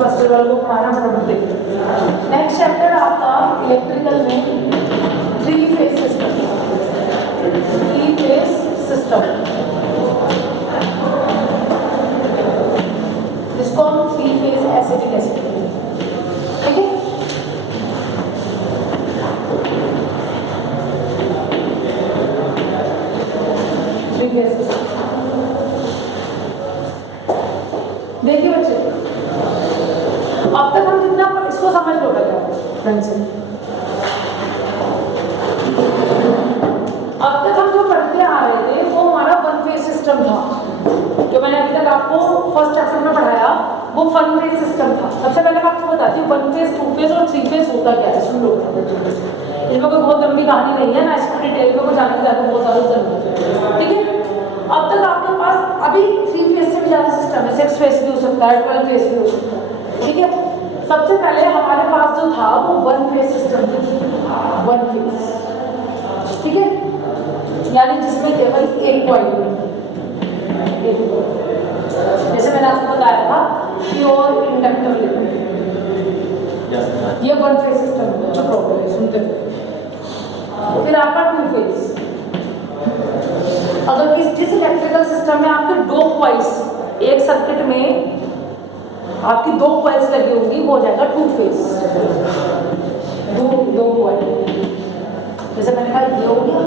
First year वालों को पढ़ाना फटाफट देखिए। नेक्स्ट चैप्टर आपका इलेक्ट्रिकल में 3 फेज सिस्टम, 3 फेज सिस्टम, जिसको हम 3 फेज ऐसे भी कह सकते हैं, ठीक है। देखिए बच्चे, अब तक हम जितना इसको समझ लो ढंग से, अब तक हम जो पढ़ते आ रहे थे वो हमारा 1 फेज सिस्टम था। जो मैंने अभी तक आपको फर्स्ट चैप्टर में पढ़ाया वो 1 फेज सिस्टम था। सबसे पहले मैं आपको बताती हूँ 1 फेज, 2 फेज और 3 फेज होता क्या है, सुन लो। इसमें कोई बहुत लंबी कहानी नहीं है ना, इसको डिटेल में को जाने की ज़्यादा बहुत ज़्यादा जरूरत है, ठीक है। अब तक आपके पास अभी 3 फेज से भी ज़्यादा सिस्टम है, 6 फेज भी हो सकता है, 12 फेज भी हो सकता है, ठीक है। सबसे पहले हमारे पास जो था वो 1 फेज सिस्टम था, 1 फेज, ठीक है, यानी जिसमें केवल एक कॉइल, जैसे मैंने आपको बताया था प्योर इंडक्टर लिक्विड, ये 1 फेज सिस्टम है। जो प्रॉब्लम है सुनते हैं। फिर आपका 2 फेज, अगर जिस इलेक्ट्रिकल सिस्टम में आपके 2 कॉइल्स, एक सर्किट में आपकी 2 कॉइल्स लगी होंगी, वो हो जाएगा 2 फेज, दो कॉइल। जैसे मैंने कहा ये हो गया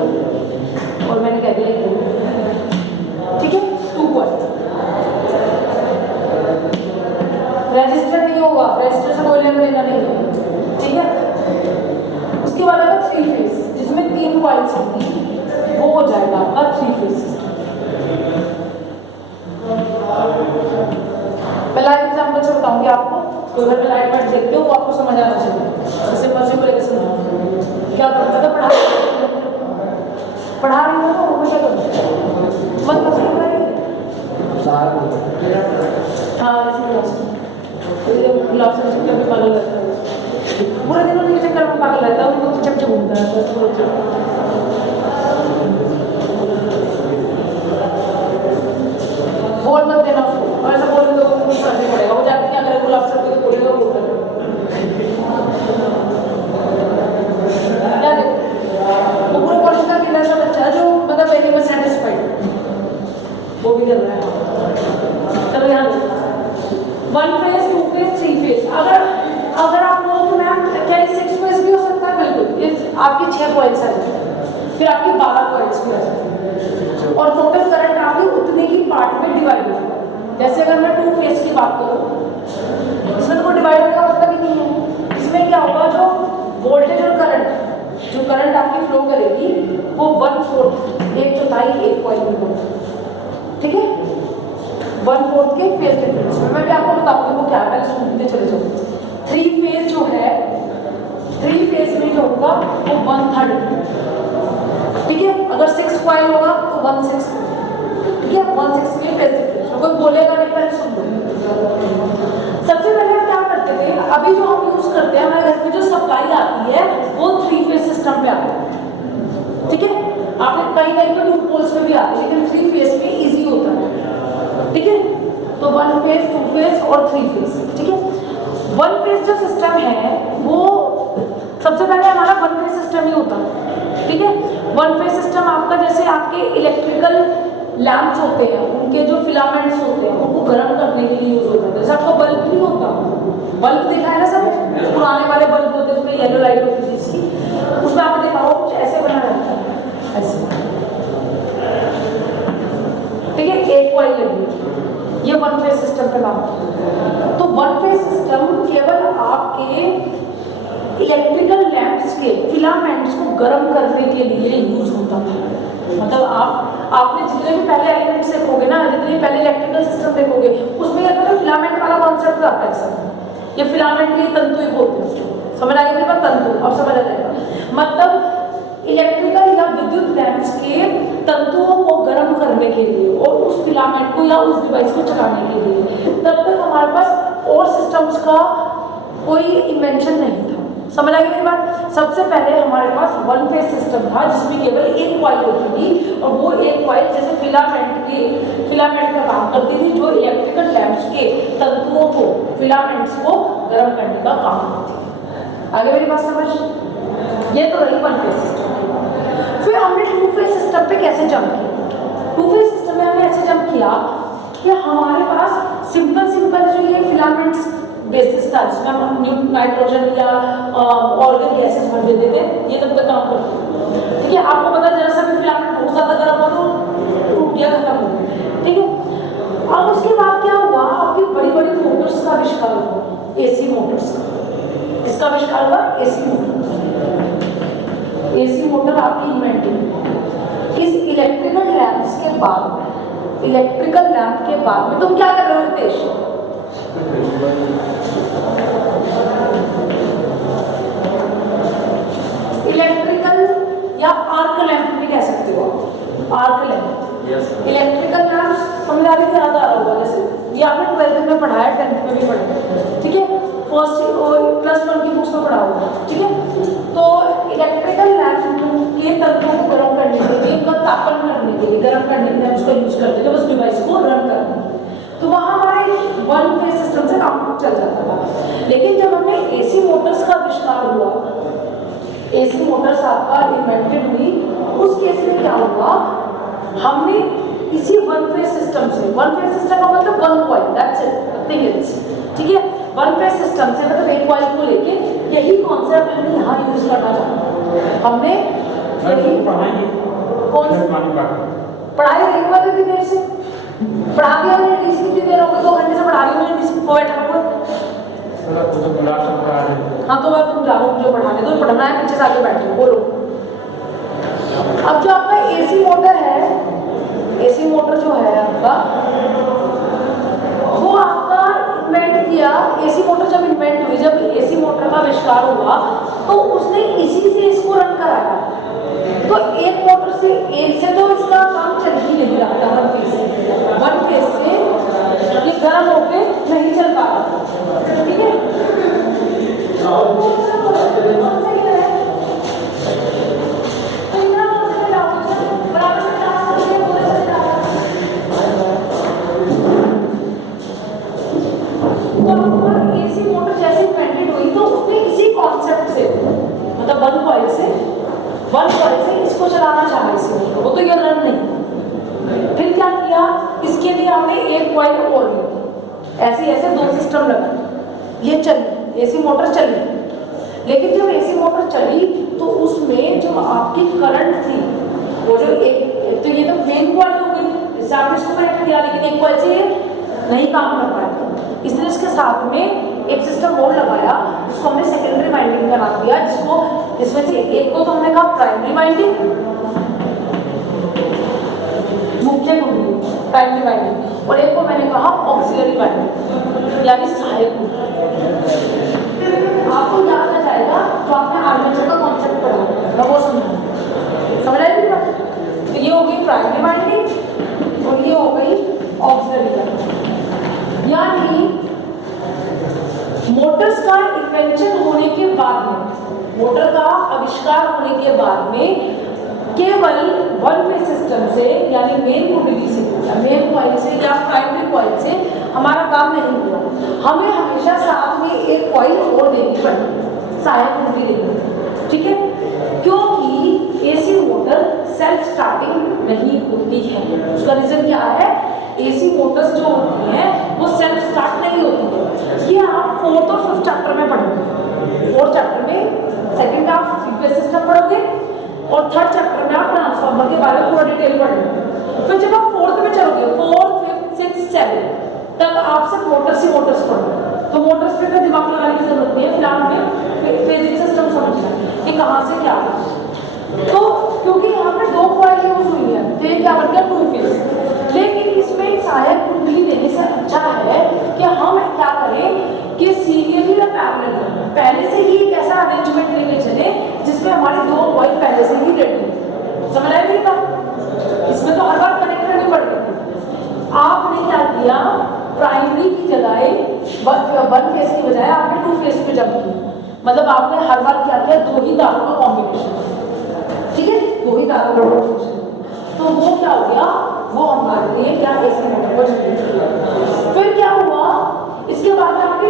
और मैंने कह दिया ये हो गया, ठीक है, 2 कॉइल। रजिस्टर नहीं होगा, रजिस्टर से कोई लेना देना नहीं है, ठीक है। उसके बाद आएगा 3 फेज, जिसमें 3 कॉइल्स होंगी, वो हो जाएगा आपका 3 फेज सिस्टम। मैं लाइव एग्जाम्पल से बताऊंगी आपको, तो अगर मैं लाइव मैट देखते हो वो आपको समझ आना चाहिए। जैसे मर्जी को लेकर समझाऊंगी क्या करता था, पढ़ा रही हूँ तो क्या करूँ, मत मत गुलाब से चक्कर में पागल रहता है, पूरे दिन उनके चक्कर में पागल रहता है, उनको चपचे घूमता है बोल मत देना उसको, और ऐसा बोल दो कुछ फर्क नहीं पड़ेगा, वो जाके क्या करेगा, गुलाब से तो बोलेगा वो क्या देखो, वो पूरे कॉलेज का कितना सा बच्चा जो मतलब पहले में सेटिस्फाइड वो भी कर रहा है। चलो यहाँ 1 फेज, 2 फेज, 3 फेज। अगर आप लोगों को मैम क्या 6 फेज भी हो सकता है, बिल्कुल। ये आपकी 6 कॉइल्स आ जाती है, फिर आपकी 12 कॉइल्स भी आ जाती है, और टोटल करंट आपकी उतने ही पार्ट में डिवाइड हो जाएगा। जैसे अगर मैं 2 फेज की बात करूँ, इसमें तो कोई डिवाइड होने का मतलब ही नहीं है। इसमें क्या होगा, जो वोल्टेज और करंट, जो करंट आपकी फ्लो करेगी वो 1/4, 1/4 एक कॉइल में होगा, ठीक है। 1/4 के फेज डिफरेंस में मैं भी आपको बताऊंगी वो क्या है, पहले सुनते चले जाओ। 3 फेज जो है, 3 फेज में जो होगा वो 1/3, ठीक है। अगर 6 कॉइल होगा तो 1/6, ठीक है, 1/6 के फेज डिफरेंस। कोई बोलेगा नहीं, पहले सुन लो। सबसे पहले हम क्या करते थे, अभी जो हम यूज करते हैं हमारे घर में जो सप्लाई आती है वो 3 फेज सिस्टम पे आती है, ठीक है। आपने कहीं कहीं पे 2 पोल्स में भी आती है, लेकिन 3 फेज में इजी होता है, ठीक है। तो 1 फेज, 2 फेज और 3 फेज, ठीक है। 1 फेज जो सिस्टम है वो सबसे पहले हमारा 1 फेज सिस्टम ही होता है, ठीक है। 1 फेज सिस्टम आपका, जैसे आपके इलेक्ट्रिकल लैंप्स होते हैं, उनके जो फिलामेंट्स होते हैं उनको गर्म करने के लिए यूज होते हैं। जैसे आपका बल्ब नहीं होता, बल्ब देखा है ना सब, पुराने वाले बल्ब होते हैं उसमें येलो लाइट होती है जिसकी, उसमें आपने देखा हो कुछ ऐसे बना रहता है, ऐसे, ठीक है। एक कॉइल लगी, ये 1 फेज सिस्टम का नाम है। तो 1 फेज सिस्टम केवल आपके इलेक्ट्रिकल लैंप्स के फिलामेंट्स को गर्म करने के लिए यूज होता है। मतलब आपने जितने भी पहले एलिमेंट्स देखोगे ना, जितने भी पहले इलेक्ट्रिकल सिस्टम देखोगे, उसमें क्या था, फिलामेंट वाला कॉन्सेप्ट आता है सब। ये फिलामेंट के तंतु ही बोलते हैं उसको, समझ आ गया मेरे पास, तंतु, अब समझ आ जाएगा। मतलब इलेक्ट्रिकल या विद्युत लैंप्स के तंतुओं को गर्म करने के लिए और उस फिलामेंट को या उस डिवाइस को चलाने के लिए, तब तक हमारे पास और सिस्टम्स का कोई इन्वेंशन नहीं था। समझ आ गई मेरी बात। सबसे पहले हमारे पास 1 फेज सिस्टम था जिसमें केवल एक कॉइल होती थी, और वो एक कॉइल जैसे फिलामेंट का काम करती थी, जो इलेक्ट्रिकल लैंप्स के तंतुओं को फिलामेंट्स को गर्म करने का काम करती है। आगे मेरी बात समझ? ये तो रही वन फेज सिस्टम। फिर हमने टू फेज सिस्टम पे कैसे जंप किया? टू फेज सिस्टम में हमने ऐसे जंप किया कि हमारे पास सिंपल जो ये फिलामेंट्स बेसिस था जिसमें हम नाइट्रोजन या ऑर्गन गैसेस भर देते थे, ये तब तक काम करते थे। ठीक है, आपको पता जरा सा भी फिलामेंट बहुत ज़्यादा गर्म हो तो टूट गया, खत्म हो गया। ठीक है, अब उसके बाद क्या हुआ, आपकी बड़ी बड़ी मोटर्स का आविष्कार हुआ, एसी मोटर्स का। किसका आविष्कार हुआ? AC motor. एसी मोटर आपकी इन्वेंटिव। इस इलेक्ट्रिकल लैंप्स के बाद, इलेक्ट्रिकल लैंप के बाद में तुम क्या कर रहे हो रितेश? इलेक्ट्रिकल या आर्क लैंप भी कह सकते हो, आर्क लैंप। इलेक्ट्रिकल लैंप्स समझ आ रही थी, याद आ रहा होगा, जैसे ये आपने 12th में पढ़ा है, 10th में भी पढ़ा। ठीक है, फर्स्ट प्लस 1 की बुक्स में पढ़ा होगा। ठीक है, तो इलेक्ट्रिकल लैंप के तत्वों को गर्म करने के लिए, उनका तापन करने के लिए, गर्म करने के लिए हम उसका यूज करते थे, उस डिवाइस को रन करने। तो वहाँ हमारे वन फेज सिस्टम से काम चल जाता था। लेकिन जब हमने एसी मोटर्स का आविष्कार हुआ, एसी मोटर्स आपका इन्वेंटेड हुई, उस केस में क्या हुआ, हमने इसी वन फेज सिस्टम से, वन फेज सिस्टम का मतलब one coil, that's it, nothing else. ठीक है, वन फेज सिस्टम से मतलब एक कॉइल को लेके, यही कॉन्सेप्ट हमने यहाँ यूज करना चाहा। हमने पढ़ाई रही वाले भी देर से पढ़ा दिया, कितनी देर हो गई, 2 घंटे से पढ़ा रही हूँ, बैठा हुआ। हाँ तो मैं तुम जाओ, जो पढ़ाने दो, पढ़ना है, पीछे से आगे बैठो, बोलो। अब जो आपका एसी मोटर है, एसी मोटर जो है आपका, वो आपका इन्वेंट किया। एसी मोटर जब इन्वेंट हुई, जब एसी मोटर का आविष्कार हुआ, तो उसने इसी से इसको रन कराया। तो एक मोटर से, एक से तो इसका काम चल ही नहीं रहा था, वन फेज से ये गर्म होके नहीं चल पा रहा। ठीक है, एसी मोटर जैसे इन्वेंटेड हुई, तो उसने इसी कॉन्सेप्ट से, मतलब वन कॉइल से इसको चलाना चाहा, इसी मोटर को, तो ये रन नहीं। फिर क्या किया, इसके लिए हमने एक कॉइल और ली, ऐसे 2 सिस्टम लगा, ये चली, एसी मोटर चली। लेकिन जब एसी मोटर चली तो उसमें जो आपकी करंट थी, वो जो एक तो ये तो मेन कॉइल हो गई, इससे आपने इसको कनेक्ट किया, लेकिन एक कॉइल से नहीं काम कर पाया, इसलिए इसके साथ में एक सिस्टम और लगाया, जिसको हमने सेकेंडरी वाइंडिंग का नाम दिया, जिसमें से एक को तो हमने कहा प्राइमरी वाइंडिंग, मुख्य कुंडली, प्राइमरी वाइंडिंग, और एक को मैंने कहा ऑक्सिलरी वाइंडिंग, यानी सहायक कुंडली। आपको याद आ जाएगा तो आपने आर्मेचर का कॉन्सेप्ट पढ़ा, मैं वो समझ आएगी बात। तो ये हो गई प्राइमरी वाइंडिंग और ये हो गई ऑक्सिलरी वाइंडिंग। यानी मोटर्स का इन्वेंशन होने के बाद में, मोटर का आविष्कार होने के बाद में, केवल वन फेज सिस्टम से, यानी मेन कुंडली से या मेन कॉइल से या प्राइमरी कॉइल से हमारा काम नहीं हुआ, हमें हमेशा साथ में एक कॉइल और देनी पड़ी, सहायक कुंडली देनी पड़ी। ठीक है, क्योंकि एसी मोटर सेल्फ स्टार्टिंग नहीं होती है। उसका रीजन क्या है, एसी मोटर्स जो होती हैं वो सेल्फ स्टार्ट नहीं होती है। ये आप 4th और 5th चैप्टर में पढ़ोगे। 4th चैप्टर में सेकंड आप 3 फेज सिस्टम पढ़ोगे और 3rd चैप्टर में आप ट्रांसफार्मर के बारे में पूरा डिटेल पढ़ोगे। फिर जब आप 4th में चलोगे, 4th, 5th, 6th, 7th तक आप सिर्फ मोटर्स ही मोटर्स पढ़ोगे। तो मोटर्स पे दिमाग लगाने की जरूरत नहीं है, फिलहाल हमें बेसिक सिस्टम समझना है कि कहाँ से क्या है। तो क्योंकि यहाँ पे 2 कॉइल यूज हुई है, तो ये क्या बन गया 2 फेज। लेकिन इसमें एक सहायक कुंडली देने से अच्छा है कि हम क्या करें कि सीरियली या पैरेलल पहले से ही एक ऐसा अरेंजमेंट लेके चले जिसमें हमारे 2 कॉइल पहले से ही रेडी हो। समझ आया मेरी बात? इसमें तो हर बार कनेक्ट करनी पड़ेगी। आपने क्या किया, प्राइमरी की जगह वन फेज की बजाय आपने 2 फेज पे जंप किया, मतलब आपने हर बार क्या किया, 2 ही तारों का कॉम्बिनेशन। ठीक है, 2 ही तारों का कॉम्बिनेशन, तो वो क्या हो गया, वो हमारे लिए क्या एसी मोटर को। फिर क्या हुआ, इसके बाद में आपने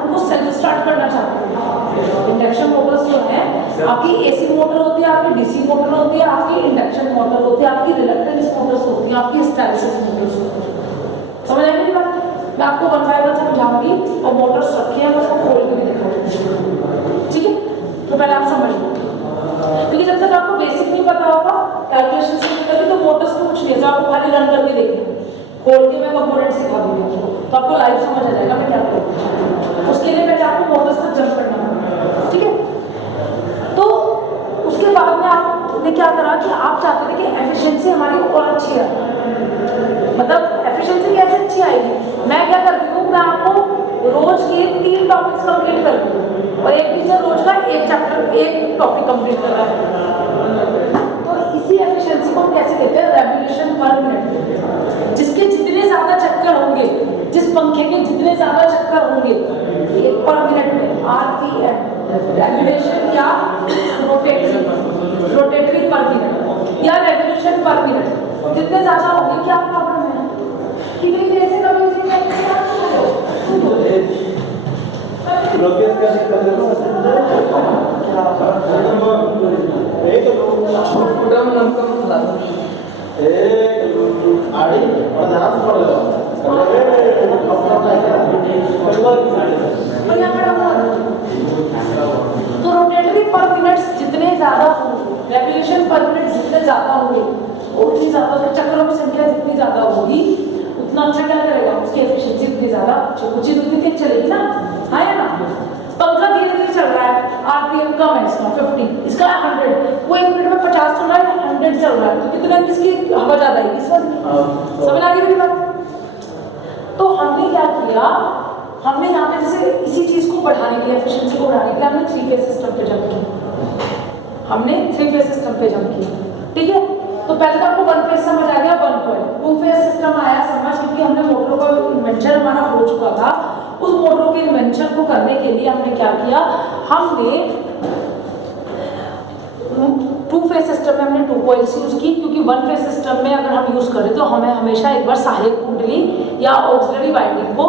हम वो सेल्फ स्टार्ट करना चाहते हैं। इंडक्शन मोटर्स जो है आपकी एसी मोटर होती है, आपकी डीसी मोटर होती है, आपकी इंडक्शन मोटर होती है, आपकी रिलक्टेंस मोटर्स होती है, आपकी हिस्टैरिसीस मोटर्स होती है। समझ आई मेरी बात? मैं आपको 1 बाय 1 समझाऊंगी और मोटर्स रखी है, मैं उसको खोल के भी दिखाऊंगी, ठीक है? तो पहले आप समझ लो, क्योंकि जब तक आपको बेसिक नहीं पता होगा कैलकुलेशन से निकलती तो मोटर्स में कुछ नहीं है, आपको खाली रन करके देखना, खोल के मैं कंपोनेंट सिखा दूंगी तो आपको लाइव समझ आ जाएगा मैं क्या करूँ। उसके लिए पहले आपको मोटर्स तक जंप करना होगा, ठीक है? तो उसके बाद में आपने क्या करा कि आप चाहते थे कि एफिशिएंसी हमारी और अच्छी है, मतलब एफिशिएंसी कैसे अच्छी आएगी? मैं क्या करती हूँ, मैं आपको रोज के 3 टॉपिक्स कंप्लीट कर दूँ और एक टीचर रोज का एक चैप्टर एक टॉपिक कंप्लीट कर रहा है, तो इसी एफिशिएंसी को हम कैसे कहते हैं? रेवोल्यूशन पर मिनट। जिसके जितने ज्यादा चक्कर होंगे, जिस पंखे के जितने ज्यादा चक्कर होंगे एक पर मिनट में, RPM रेवोल्यूशन या रोटेटरी पर मिनट या रेवोल्यूशन पर मिनट जितने ज्यादा होंगे, क्या प्रॉब्लम है कि भाई ऐसे कभी तो रोटेटरी पर मिनट्स जितने ज्यादा होंगे, रेवोल्यूशन पर मिनट जितने ज्यादा होंगे, उतनी ज्यादा चक्रों की संख्या जितनी ज्यादा होगी उतना अच्छा क्या करेगा, उसकी एफिशिएंसी उतनी ज्यादा कुछ उतनी तेज चलेगी ना, है ना? पंखा धीरे धीरे चल रहा है, RPM कम है इसका 50, इसका 100, वो 1 मिनट में 50 चल रहा है, 100 चल रहा है, तो कितना किसकी हवा ज्यादा आएगी? इस वक्त समझ आ गई मेरी बात? तो हमने क्या किया, हमने यहाँ पे जैसे इसी चीज को बढ़ाने के लिए, एफिशिएंसी को बढ़ाने के लिए हमने 3 फेज सिस्टम पे जंप किया, हमने 3 फेज सिस्टम पे जंप किया, ठीक है? तो पहले तो आपको 1 फेज समझ आ गया, 1 पॉइंट 2 फेज सिस्टम आया समझ, क्योंकि हमने मोटरों का इन्वेंशन हमारा हो चुका था। उस मोटरों के इन्वेंशन को करने के लिए हमने क्या किया, हमने 2 फेज सिस्टम में हमने 2 कॉइल्स यूज की, क्योंकि 1 फेज सिस्टम में अगर हम यूज करें तो हमें हमेशा एक बार सहायक कुंडली या ऑक्सिलरी वाइंडिंग को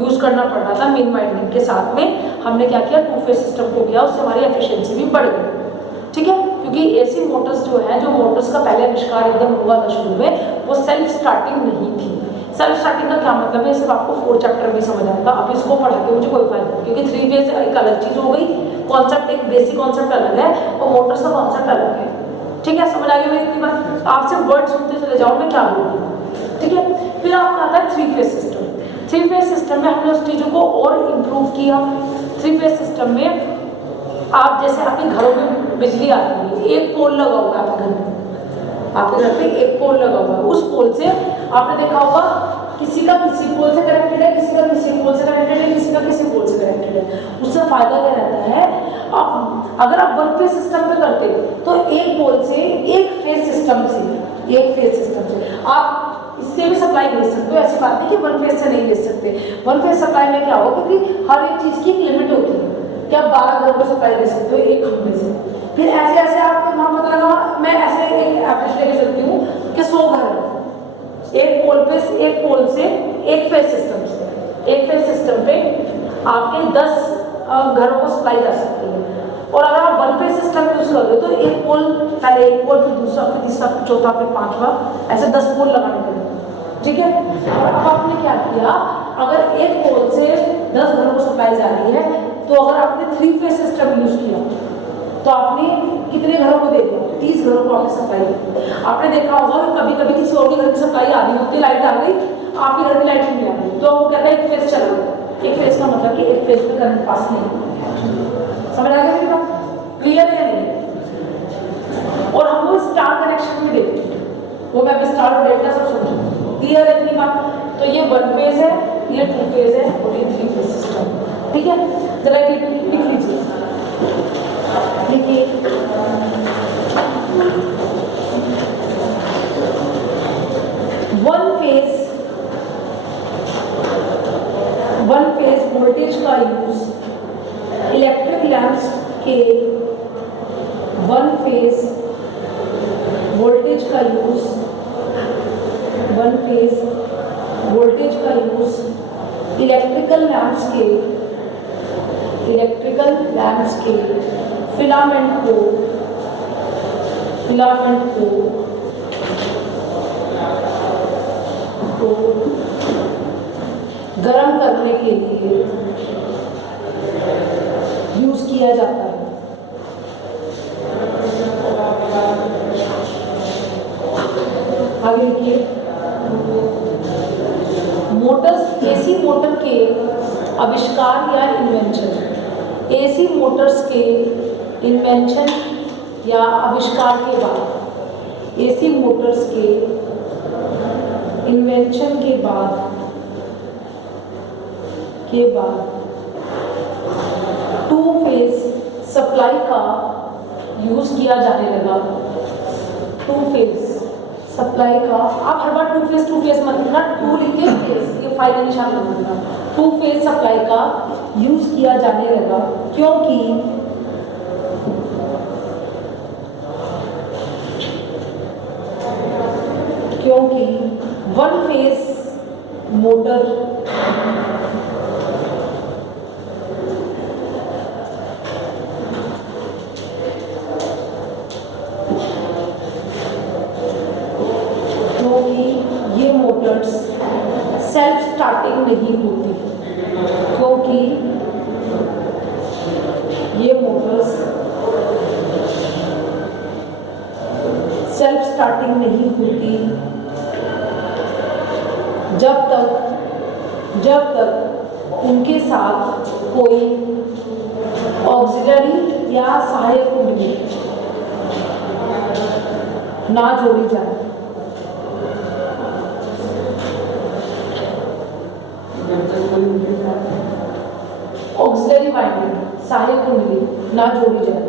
यूज करना पड़ रहा था मेन वाइंडिंग के साथ में। हमने क्या किया, 2 फेज सिस्टम को किया, उससे हमारी एफिशिएंसी भी बढ़ गई, ठीक है? क्योंकि एसी मोटर्स जो है, जो मोटर्स का पहले आविष्कार एकदम हुआ था शुरू में, वो सेल्फ स्टार्टिंग नहीं थी। सेल्फ स्टार्टिंग का क्या मतलब है, सिर्फ आपको 4 चैप्टर में समझ आएगा, अब इसको पढ़ा के मुझे कोई फायदा नहीं, क्योंकि 3 फेज एक अलग चीज हो गई, कॉन्सेप्ट एक बेसिक कॉन्सेप्ट अलग है और मोटर्स का कॉन्सेप्ट अलग है, ठीक है? समझ आ गई मेरी इतनी बात? आप सिर्फ वर्ड सुनते चले जाओ मैं क्या बोलूँ, ठीक है? फिर आपका आता है 3 फेज सिस्टम। 3 फेज सिस्टम में हमने उस चीज़ों को और इम्प्रूव किया। 3 फेज सिस्टम में आप जैसे आपके घरों में बिजली आती है, एक पोल लगा हुआ है आपके घर में, आपके घर पे एक पोल लगा हुआ है, उस पोल से आपने देखा होगा किसी का किसी पोल से कनेक्टेड है, किसी का किसी पोल से कनेक्टेड है, किसी का किसी पोल से कनेक्टेड है। उससे फायदा क्या रहता है, आप अगर आप 1 फेज सिस्टम पे करते तो एक पोल से एक फेज सिस्टम से आप इससे भी सप्लाई ले सकते हो, ऐसी बात नहीं कि 1 फेज से नहीं ले सकते। 1 फेज सप्लाई में क्या होगा, क्योंकि हर एक चीज की एक लिमिट होती है कि आप 12 घरों को सप्लाई दे सकते हो एक खंभे से। फिर ऐसे ऐसे आपको वहाँ पता लगा, मैं ऐसे एक एवरेज लेके चलती हूँ कि 100 घर है एक पोल से एक फेज सिस्टम पे आपके 10 घरों को सप्लाई जा सकती है। और अगर आप 1 फेज सिस्टम यूज कर रहे हो तो एक पोल, पहले एक पोल, फिर दूसरा, फिर तीसरा, फिर चौथा, फिर 5वां, ऐसे 10 पोल लगाने पड़ेंगे, ठीक है? और अब आपने क्या किया, अगर एक पोल से 10 घरों को सप्लाई जा रही है, तो अगर आपने 3 फेज सिस्टम यूज किया तो आपने कितने घरों को दे दिया, 30 घरों को आपने सप्लाई दी। आपने देखा होगा कि कभी कभी किसी और के घर की सप्लाई आ रही होती, लाइट आ गई, आपके घर की लाइट नहीं आ रही, तो वो कहता है एक फेज चला। एक फेज का मतलब कि एक फेज में करंट पास नहीं। समझ आ गया मेरी बात? क्लियर है या नहीं? और हम वो स्टार कनेक्शन में देखते हैं, वो मैं स्टार और डेल्टा सब समझूँ, क्लियर है इतनी बात? तो ये 1 फेज है, ये 2 फेज है और ये 3 फेज सिस्टम, ठीक है? जरा लिख लीजिए, देखिए 1 फेज वोल्टेज का यूज इलेक्ट्रिक लैंप्स के 1 फेज वोल्टेज का यूज 1 फेज वोल्टेज का यूज इलेक्ट्रिकल लैंप्स के इलेक्ट्रिकल लैंप्स के फिलामेंट को गर्म करने के लिए यूज किया जाता है। आगे देखिए, मोटर्स, एसी मोटर के आविष्कार या इन्वेंशन, एसी मोटर्स के इन्वेंशन या आविष्कार के बाद, एसी मोटर्स के इन्वेंशन के बाद टू फेज सप्लाई का यूज किया जाने लगा। टू फेज सप्लाई का, आप हर बार टू फेज मत लिखना, टू लिख के फेज, ये फाइल निशान लगाना। टू फेज सप्लाई का यूज किया जाने लगा क्योंकि one phase motor self starting नहीं होती, क्योंकि ये मोटर्स सेल्फ स्टार्टिंग नहीं होती जब तक उनके साथ कोई ऑक्सिलरी या सहायक कुंडली ना जोड़ी जाए। ऑक्सिलरी वाइंडिंग, सहायक कुंडली ना जोड़ी जाए।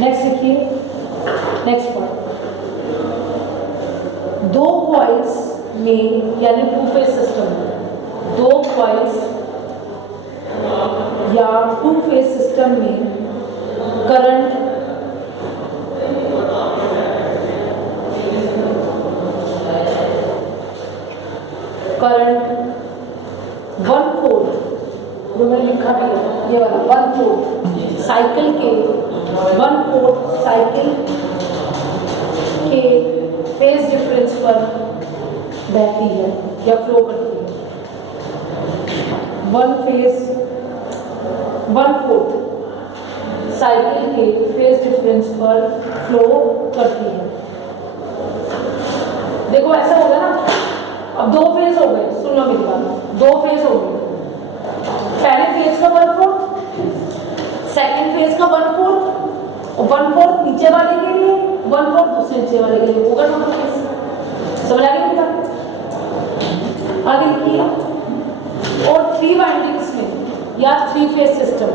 नेक्स्ट देखिए, नेक्स्ट पॉइंट, दो कॉइल्स में यानी टू फेज सिस्टम, दो कॉइल्स या टू फेज सिस्टम में करंट वन फोर्थ, जो मैंने लिखा भी है ये वाला, वन फोर्थ साइकिल के, वन फोर्थ साइकिल के फेज डिफरेंस पर बहती है या फ्लो करती है। वन फोर्थ साइकिल के फेज डिफरेंस पर फ्लो करती है। देखो ऐसा होगा ना, अब दो फेज हो गए, सुन लो मेरी बात, दो फेज हो गए, पहले फेज का वन फोर्थ, सेकंड फेज का वन फोर्थ, और वन फोर्थ नीचे वाले के लिए, वन फोर्थ दूसरे नीचे वाले के लिए होगा टोटल फेज। समझ आ गया बेटा? आगे लिखिए, और थ्री वाइंडिंग्स में या three phase system,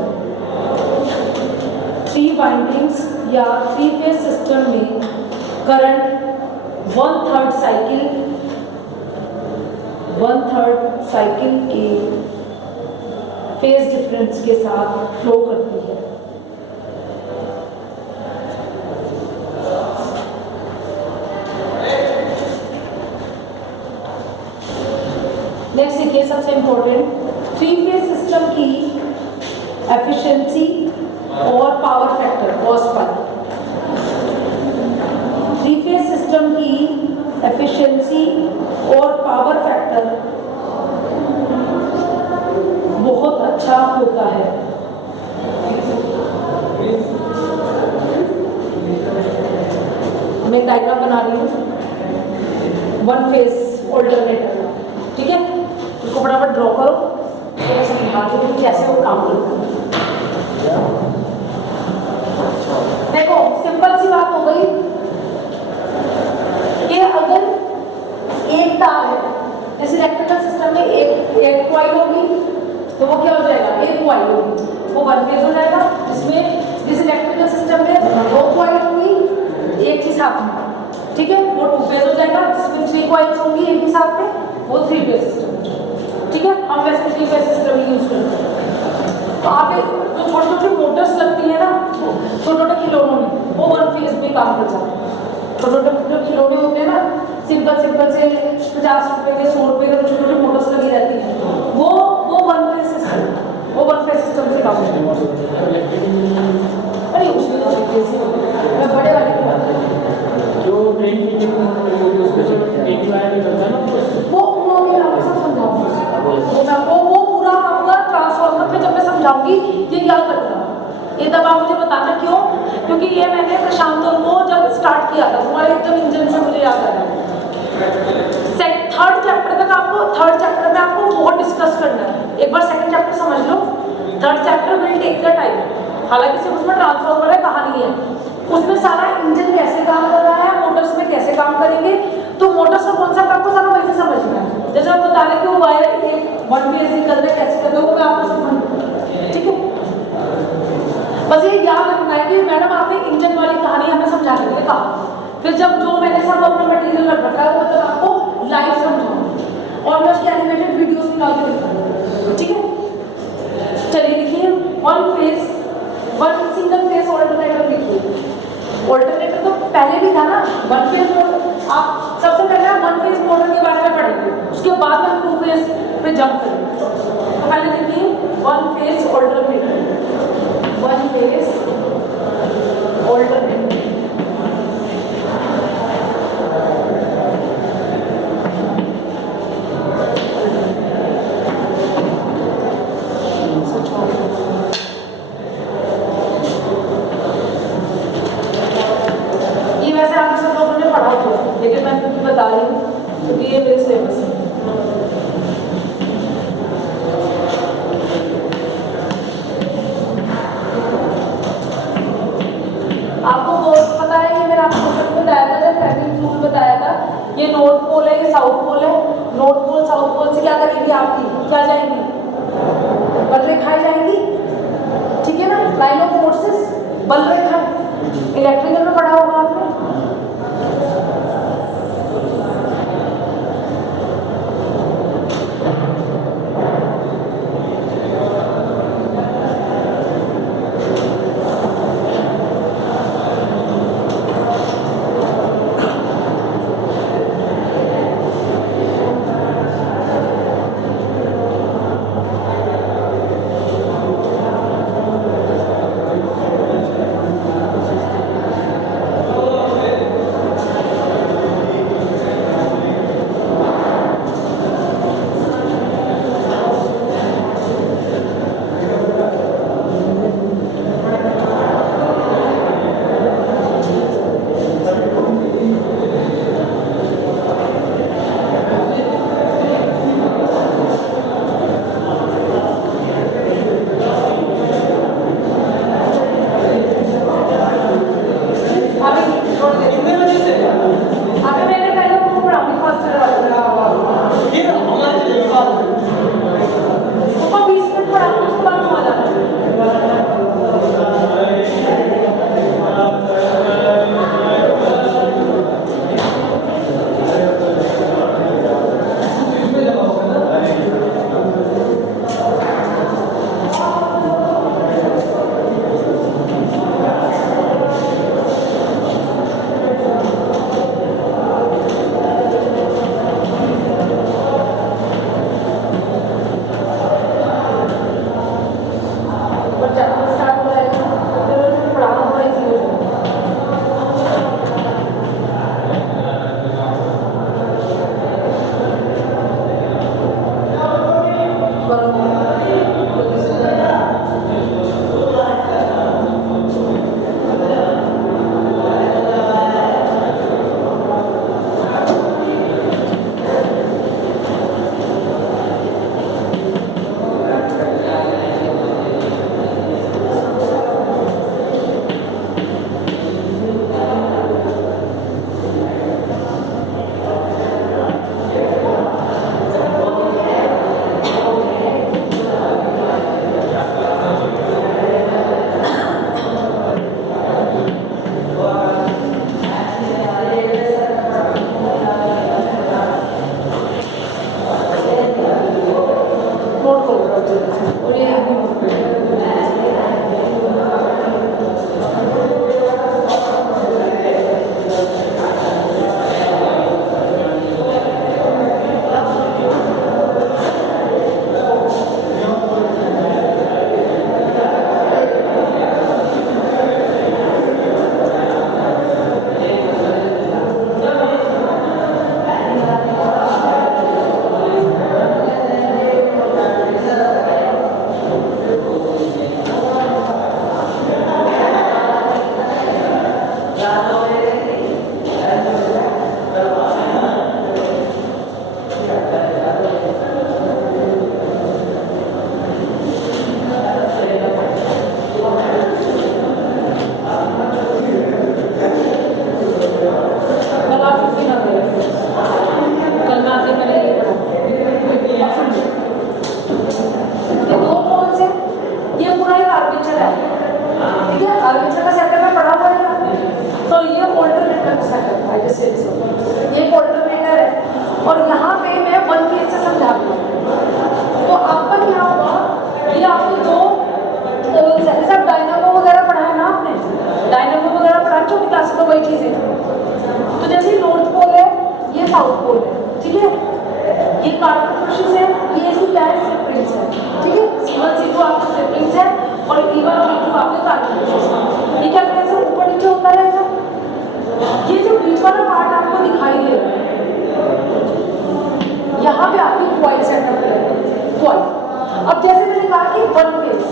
three windings या थ्री फेज सिस्टम में करंट वन थर्ड साइकिल के फेज डिफरेंस के साथ फ्लो करती है। नेक्स्ट देखिए, सबसे इंपॉर्टेंट, थ्री फेज सिस्टम की एफिशिएंसी और power factor cos pi. Three phase system की एफिशिएंसी और पावर फैक्टर बहुत अच्छा होता है। मैं डायग्राम बना रही हूँ वन फेज ऑल्टरनेटर, ठीक है? इसको फटाफट ड्रॉ करो, तो समझा दूँ कैसे वो काम करता है। देखो सिंपल सी बात हो गई कि अगर एक तार है, जैसे इलेक्ट्रिकल सिस्टम में एक कॉइल होगी, तो वो क्या हो जाएगा, एक कॉइल होगी, वो वन फेज हो जाएगा। जिसमें जिस इलेक्ट्रिकल सिस्टम में दो कॉइल होंगी एक ही साथ में, ठीक है, वो टू फेज हो जाएगा। जिसमें थ्री कॉइल्स होंगी एक ही साथ में, वो थ्री फेज सिस्टम हो जाएगा, ठीक है? हम वैसे थ्री फेज सिस्टम ही यूज करते हैं। तो आप जो छोटी छोटी मोटर्स लगती है ना, छोटे छोटे खिलौनों में, वो वन फेज में काम कर जाते हैं। छोटे छोटे खिलौने होते हैं ना, सिंपल से 50 रुपए के 100 रुपए के छोटे छोटे मोटर्स लगी रहती हैं, वो वन फेज सिस्टम, वो वन फेज सिस्टम से काम करता है। अरे उसमें तो मैं बड़े वाले की बात कर रही हूँ। जो ट्रेन की उसमें जो एक वायर निकलता है ना, वो अभी मैं आपको सब समझाऊंगी। वो पूरा आपका ट्रांसफार्मर पे जब मैं समझाऊंगी ये क्या करता है, ये तब आप मुझे बताना क्यों, क्योंकि ये मैंने प्रशांत को जब स्टार्ट किया था तुम्हारे एकदम इंजन से मुझे याद आया। थर्ड चैप्टर में आपको बहुत डिस्कस करना है। एक बार सेकंड चैप्टर समझ लो, third chapter will take the time. हालांकि सिर्फ उसमें ट्रांसफार्मर है, कहानी है, उसमें सारा इंजन कैसे काम कर रहा है, मोटर्स में कैसे काम करेंगे, तो मोटर्स का कॉन्सेप्ट आपको सारा वैसे समझना है। जैसे आप बता रहे कि वो वायर एक वन फेज निकलता है, कैसे करता है, वो मैं आपको समझ, ठीक है। बस ये याद रखना है कि मैडम आपने इंजन वाली कहानी हमें समझाने के लिए कहा, फिर जब जो मैंने सब अपना मटेरियल रख रखा है वो मतलब आपको लाइव समझाऊंगी और मैं उसकी एनिमेटेड वीडियोस निकाल के दिखाऊंगी, ठीक है। चलिए लिखिए वन सिंगल फेज ऑल्टरनेटर लिखिए। ऑल्टरनेटर तो पहले भी था ना, वन फेज मोटर। आप सबसे पहले वन फेज मोटर के बारे में पढ़ेंगे, उसके बाद में हम टू फेज पे जंप करेंगे। तो पहले लिखिए one phase alternator, one phase alternator. ये वैसे आप सब लोगों ने पढ़ा हुआ है, लेकिन मैं फिर भी बता रही हूँ क्योंकि ये मेरे सिलेबस है। आपको वो पता है, ये मैंने आपको बताया था जब ट्रैकिंग टूल बताया था, ये नॉर्थ पोल है, ये साउथ पोल है। नॉर्थ पोल साउथ पोल से क्या करेगी आपकी, क्या जाएंगी, बल रेखाएं जाएंगी, ठीक है ना, लाइन ऑफ फोर्सेस, बल रेखाएं। इलेक्ट्रिकल में पढ़ा होगा आपने। ऐसे ये एक ऑल्टरनेटर है और यहाँ पे मैं वन फेज से समझा दूँ तो आपका क्या होगा, ये आपको दो पोल्स है, जैसे डायनामो वगैरह पढ़ा है ना आपने, डायनामो वगैरह पढ़ा है छोटी क्लास में, वही चीज़ है। तो जैसे नॉर्थ पोल है, ये साउथ पोल है, ठीक है, ये कार्बन प्रोसेस है, ये ऐसी क्या है, स्प्रिंग्स है, ठीक है, C1 C2 आपके स्प्रिंग्स है और E1 और E2 आपके कार्बन प्रोसेस है। ये क्या कैसे ऊपर नीचे होता रहेगा, ये जो बीच वाला पार्ट आपको दिखाई दे रहा है, यहाँ पे आपकी कॉइल सेटअप करेंगे, कॉइल। अब जैसे मैंने कहा कि वन फेज,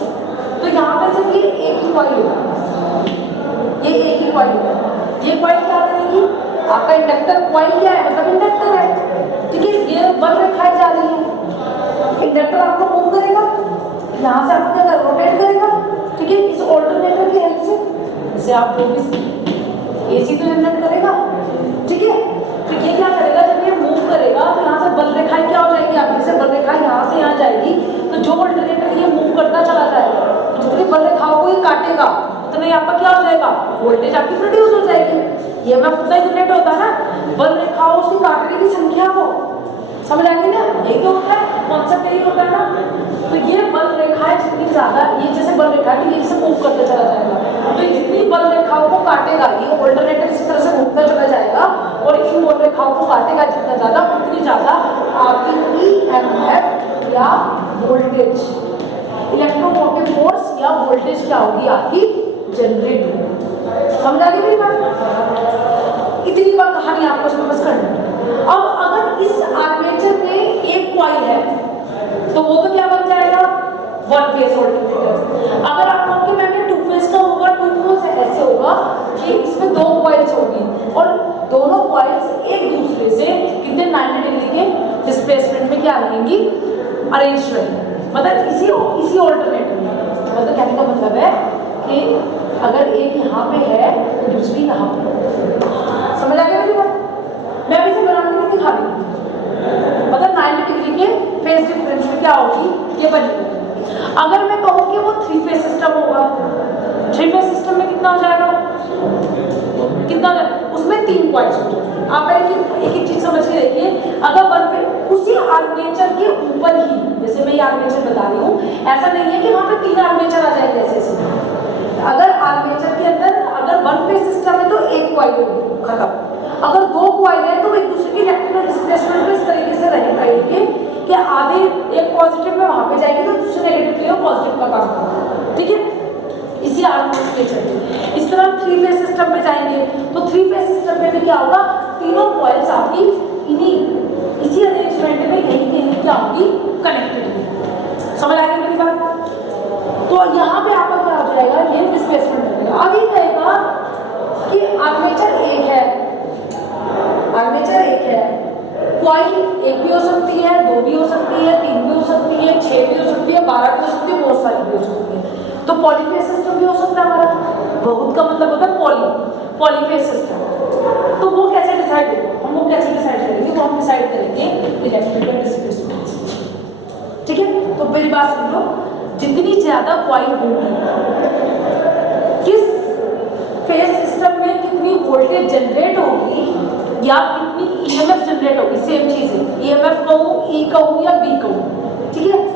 तो यहाँ पे सिर्फ ये एक ही कॉइल होगा, ये एक ही कॉइल होगा। ये कॉइल क्या करेगी, आपका इंडक्टर कॉइल क्या है, मतलब इंडक्टर है, ठीक है, ये वन रेखाएं जा रही है, इंडक्टर आपको मूव करेगा, यहाँ से आपको क्या कर रोटेट करेगा, ठीक है, इस ऑल्टरनेटर की हेल्प से, इसे आप जो भी AC तो जनरेट करेगा, ठीक है। तो ये क्या करेगा, जब ये मूव करेगा तो यहाँ से बल रेखाएं क्या हो जाएगी आपकी, जैसे बल रेखाएं यहाँ से यहाँ जाएगी, तो जो ऑल्टरनेटर ये मूव करता चला जाएगा, तो जितनी बल रेखाओं को ये काटेगा तो नहीं आपका क्या हो जाएगा, वोल्टेज आपकी प्रोड्यूस हो जाएगी। ये मैं उतना ही जनरेट होता है ना, बल रेखाओं उसकी काटने की संख्या को, समझ आ गई ना, यही तो होता है, कॉन्सेप्ट यही होता है ना। तो ये बल रेखाएं जितनी ज्यादा, ये जैसे बल रेखा है ये जैसे मूव करते चला जाएगा, तो जितनी बल रेखाओं को काटेगा ये ऑल्टरनेटर इस तरह से घूमता चला जाएगा और इन बल रेखाओं को काटेगा जितना ज्यादा, उतनी ज्यादा आपकी EMF या वोल्टेज, इलेक्ट्रोमोटिव फोर्स या वोल्टेज क्या होगी आपकी, जनरेट होगी। समझ आ गई मेरी बात, इतनी बात कहानी आपको इसमें बस करनी। अब अगर इस आर्मेचर में एक कॉइल है तो वो तो क्या बन जाएगा, वन फेज ऑल्टरनेटर। अगर आप कहो कि मैम टू फेज का होगा, टू फेज ऐसे होगा कि इसमें दो कॉइल्स होगी और दोनों कॉइल्स एक दूसरे से कितने 90 डिग्री के डिस्प्लेसमेंट में क्या रहेंगी, अरेंज रहेंगी, मतलब इसी ऑल्टरनेटर में। मतलब कहने का मतलब है कि अगर एक यहाँ पे है तो दूसरी यहाँ पे, समझ आ गया मेरी बात। मैं अभी से बनाने नहीं दिखा रही हूँ, मतलब 90 डिग्री के फेज डिफरेंस में क्या होगी, ये बनेगी। अगर मैं कहूँ कि वो थ्री फेज सिस्टम होगा, थ्री फेज सिस्टम में कितना हो जाएगा, कितना हो जाएगा, उसमें तीन कॉइल्स हो जाएंगे। आप एक एक चीज समझ के देखिए, अगर वन पे उसी आर्मेचर के ऊपर ही, जैसे मैं ये आर्मेचर बता रही हूँ, ऐसा नहीं है कि वहाँ पे तीन आर्मेचर आ जाएंगे ऐसे। अगर आर्मेचर के अंदर अगर वन फेज सिस्टम है तो एक कॉइल होगी, खत्म। अगर दो कॉइल है तो एक दूसरे की इलेक्ट्रिकल डिस्प्लेसमेंट में इस तरीके से रहेंगे कि आधे एक पॉजिटिव में वहां पे जाएगी तो दूसरे नेगेटिव के लिए पॉजिटिव का काम करेगा, ठीक है, इसी आर्मेचर में। इस तरह थ्री फेज सिस्टम पे जाएंगे तो थ्री फेज सिस्टम में भी क्या होगा, तीनों कॉइल्स आपकी इसी अरेंजमेंट में यहीं के क्या होगी, कनेक्टेड है। समझ आ गई मेरी बात। तो यहाँ पे आपका क्या हो जाएगा, ये डिस्प्लेसमेंट बनेगा। अब ये कहेगा कि आर्मेचर एक है, आर्मेचर एक है, कॉइल एक भी हो सकती है, दो भी हो सकती है, तीन भी हो सकती है, 6 भी हो सकती है, 12 भी हो सकती है, बहुत सारी भी हो सकती है। तो पॉलीफेज सिस्टम भी हो सकता है हमारा, बहुत का मतलब होता है पॉलीफेज सिस्टम। तो वो कैसे डिसाइड होगा, हम वो कैसे डिसाइड करेंगे, वो हम डिसाइड करेंगे इलेक्ट्रिकल डिस्प्लेसमेंट से, ठीक है। तो मेरी बात सुन लो, जितनी ज्यादा कॉइल होगी, किस फेज सिस्टम में कितनी वोल्टेज जनरेट होगी या कितनी EMF जनरेट होगी, सेम चीज है, EMF कहूँ, E कहूँ या B कहूँ, ठीक है।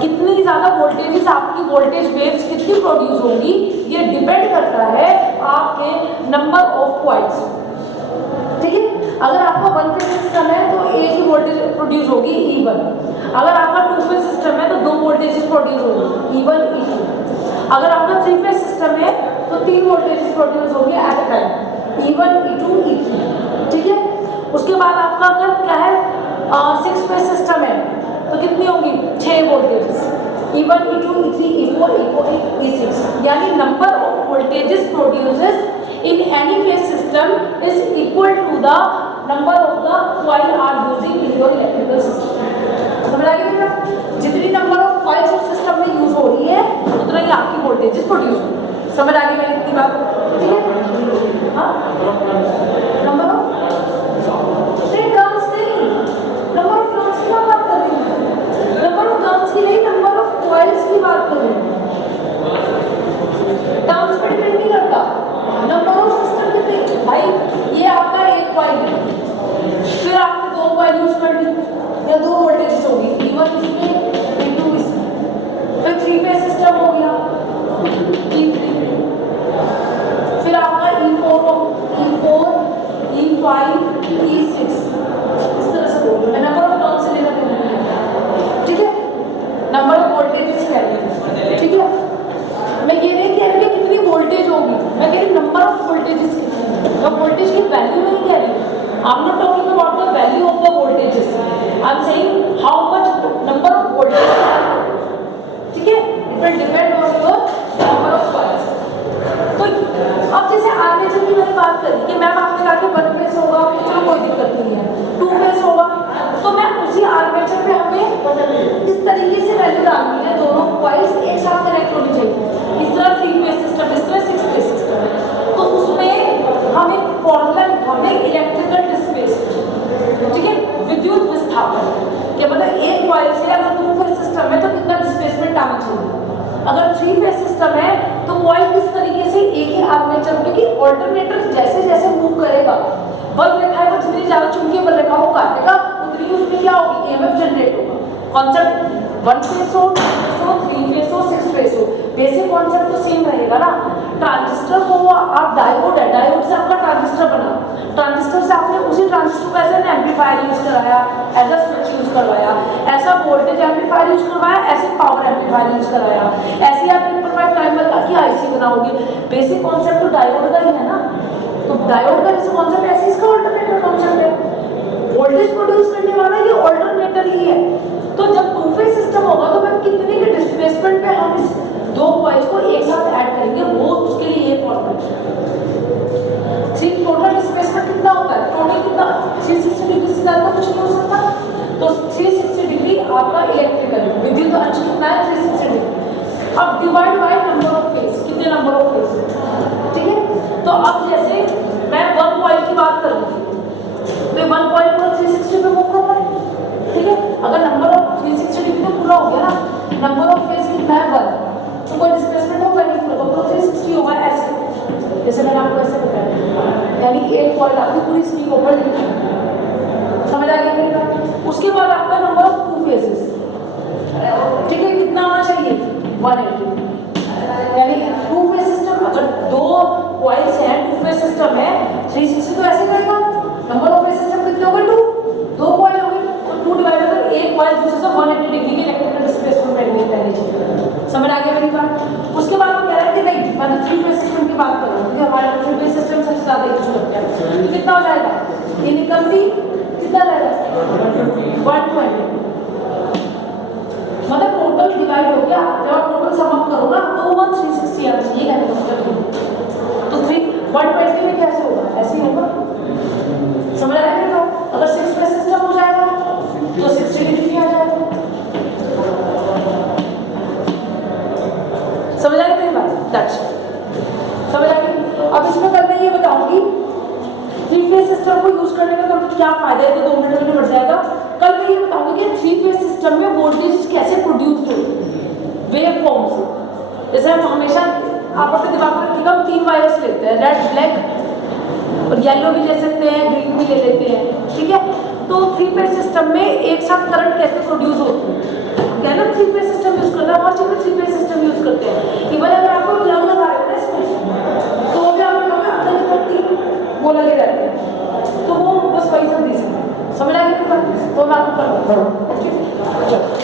कितनी ज्यादा वोल्टेज, आपकी वोल्टेज वेव्स कितनी प्रोड्यूस होगी, ये डिपेंड करता है आपके नंबर ऑफ कॉइल्स, ठीक है। अगर आपका वन फेज सिस्टम है तो एक ही वोल्टेज प्रोड्यूस होगी, E1। अगर आपका टू फेज सिस्टम है तो दो वोल्टेजेस प्रोड्यूस होगी, E1 E2। अगर आपका थ्री फेज सिस्टम है तो तीन वोल्टेजेस प्रोड्यूस होंगे at a time, E1 E2 E3, ठीक है। उसके बाद आपका अगर क्या है, 6 फेज सिस्टम है तो कितनी होंगी, 6 voltages, E1 E2 E3 E4 E4 E6, यानी number of voltages produces in any phase system is equal to the number of the coil are using in your electrical system। समझ आ गई मेरा, जितनी number of coils उस system में use हो रही है उतना ही आपकी वोल्टेजेस प्रोड्यूस होगी। समझ आ गई मेरी इतनी बात, ठीक है। हाँ, नंबर ऑफ टर्न्स नहीं, नंबर ऑफ टर्न्स की बात कर रही हूँ, नंबर ऑफ टर्न्स की नहीं, नंबर ऑफ कॉइल्स की बात कर रही हूँ। टर्न्स पर डिपेंड नहीं करता, नंबर ऑफ सिस्टम कितने, भाई ये 5E6 इस तरह से बोल मैं नंबर ऑफ टर्न से लेना देना, ठीक है। नंबर ऑफ वोल्टेजेस कह रही हूँ, ठीक है। मैं ये नहीं कह रही कि कितनी वोल्टेज होगी, मैं कह रही नंबर ऑफ वोल्टेजेस कितनी। मैं वोल्टेज की वैल्यू नहीं कह रही, I am not talking about the value of the voltages, I am saying how much number of voltages, ठीक है। It will depend on your number of coils. तो अब जैसे आर्मेचर की मैंने बात करी कि मैम आपने कहा कि 1 फेस होगा, चलो कोई दिक्कत नहीं है, 2 फेस होगा, तो मैं उसी आर्मेचर पे हमें इस तरीके से वैल्यू डालनी है, दोनों कॉइल्स एक साथ कनेक्ट होनी चाहिए। इस तरह 3 फेस सिस्टम, इस तरह 6 फेस सिस्टम है, तो उसमें हम एक फॉर्मूला लिखाएंगे इलेक्ट्रिकल डिस्प्लेसमेंट, ठीक है, विद्युत विस्थापन, कि मतलब एक कॉइल से अगर 2 फेस सिस्टम है तो कितना डिस्प्लेसमेंट आना चाहिए, अगर 3 फेस सिस्टम है तो कॉइल किस तरीके से एक ही आर्मेचर, क्योंकि ऑल्टरनेटर जैसे जैसे मूव करेगा, बल रेखा है वो जितनी ज्यादा चुंबकीय बल रेखा वो काटेगा उतनी उसमें क्या होगी, ईएमएफ जनरेट होगा। कॉन्सेप्ट 1 फेस हो, 3 फेस हो, 6 फेस हो, बेसिक कॉन्सेप्ट तो सेम रहेगा ना। ट्रांजिस्टर को आप डायोड है, डायोड से आपका ट्रांजिस्टर बना, ट्रांजिस्टर से आपने उसी ट्रांजिस्टर को एज एन एम्पलीफायर यूज कराया, एज अ स्विच यूज करवाया, ऐसा वोल्टेज एम्पलीफायर यूज करवाया, ऐसे पावर एम्पलीफायर यूज कराया, ऐसे आप 555 टाइमर का की आईसी बनाओगे। बेसिक कॉन्सेप्ट तो डायोड का ही है ना, तो डायोड का जैसे कॉन्सेप्ट ऐसे इसका ऑल्टरनेटर कॉन्सेप्ट है, वोल्टेज प्रोड्यूस करने वाला ये ऑल्टरनेटर ही है। तो जब 2 फेस सिस्टम होगा तो मैं कितने के डिस्प्लेसमेंट पे हम इस 2 कॉइल्स को एक साथ ऐड करेंगे, वो उसके लिए ये फॉर्मूला है। टोटल डिस्प्लेसमेंट कितना होता है, टोटल कितना 360 डिग्री से ज्यादा कुछ नहीं हो सकता, तो 360 डिग्री आपका इलेक्ट्रिकल विद्युत अंश कितना है 360 डिग्री। अब divide by number of face, कितने नंबर ऑफ फेस, ठीक है। तो अब जैसे मैं 1 कॉइल की बात करूंगी तो 1 कॉइल पूरा 360 पे मूव कर रहा है, ठीक है। अगर नंबर ऑफ 360 डिग्री तो पूरा हो गया ना, नंबर ऑफ फेस कितना है 1, तो कोई डिस्प्लेसमेंट होगा नहीं, पूरा 360 होगा ऐसे, जैसे मैंने आपको ऐसे बताया, यानी एक कॉइल आपकी पूरी स्ट्रिंग ऊपर लिखी है, समझ आ गया मेरी बात। उसके बाद आपका नंबर ऑफ 2 फेसेस, ठीक है, कितना होना चाहिए 180, यानी 2 फेस सिस्टम, अगर 2 कॉइल्स हैं 2 फेस सिस्टम है 360 तो ऐसे करेगा, नंबर ऑफ फेस सिस्टम कितने हो गए 2 कॉइल हो गई, तो 2 डिवाइड कर एक कॉइल दूसरे से 180 डिग्री की इलेक्ट्रिकल डिस्प्लेसमेंट रहनी चाहिए, समझ आ गया मेरी बात। उसके बाद हम कह रहे हैं कि नहीं मैं 3 फेस सिस्टम की बात करूँ, क्योंकि हमारे 3 फेस सिस्टम सबसे ज्यादा यूज करते हैं, तो कितना हो जाएगा, ये निकल भी कितना रहेगा 120, मतलब टोटल डिवाइड हो गया, जब आप टोटल सम अप करो ना तो वो 360 आना चाहिए, कहने का मतलब। तो 120 में कैसे होगा, ऐसे ही होगा, समझ आ रहा है। अगर 6 फेस सिस्टम हो जाएगा तो 60 डिग्री आ जाएगा, समझ आ रही मेरी बात, दैट्स समझ आ गई। अब इसमें कल मैं ये बताऊंगी 3 फेस सिस्टम को यूज करने का क्या फायदा है, तो 2 मिनट में बढ़ जाएगा। कल मैं ये बताऊंगी कि 3 फेस सिस्टम में वोल्टेज कैसे प्रोड्यूस होती है वेव फॉर्म से। जैसे हम हमेशा आप अपने दिमाग में रखिएगा, हम 3 वायर्स लेते हैं, रेड ब्लैक और येलो भी ले सकते हैं, ग्रीन भी ले लेते हैं, ठीक है। तो 3 फेस सिस्टम में एक साथ करंट कैसे प्रोड्यूस होती है, क्या ना 3 फेस सिस्टम यूज करते हैं, हर चीज में 3 फेस सिस्टम यूज करते हैं। इवन अगर आपको ग्लव लगा रहे हो ना इसमें, तो वो भी आप लोग अंदर की तरफ वो लगे रहते हैं, तो वो बस वही सब समझ आ गया, तो मैं आपको करवा, ठीक है।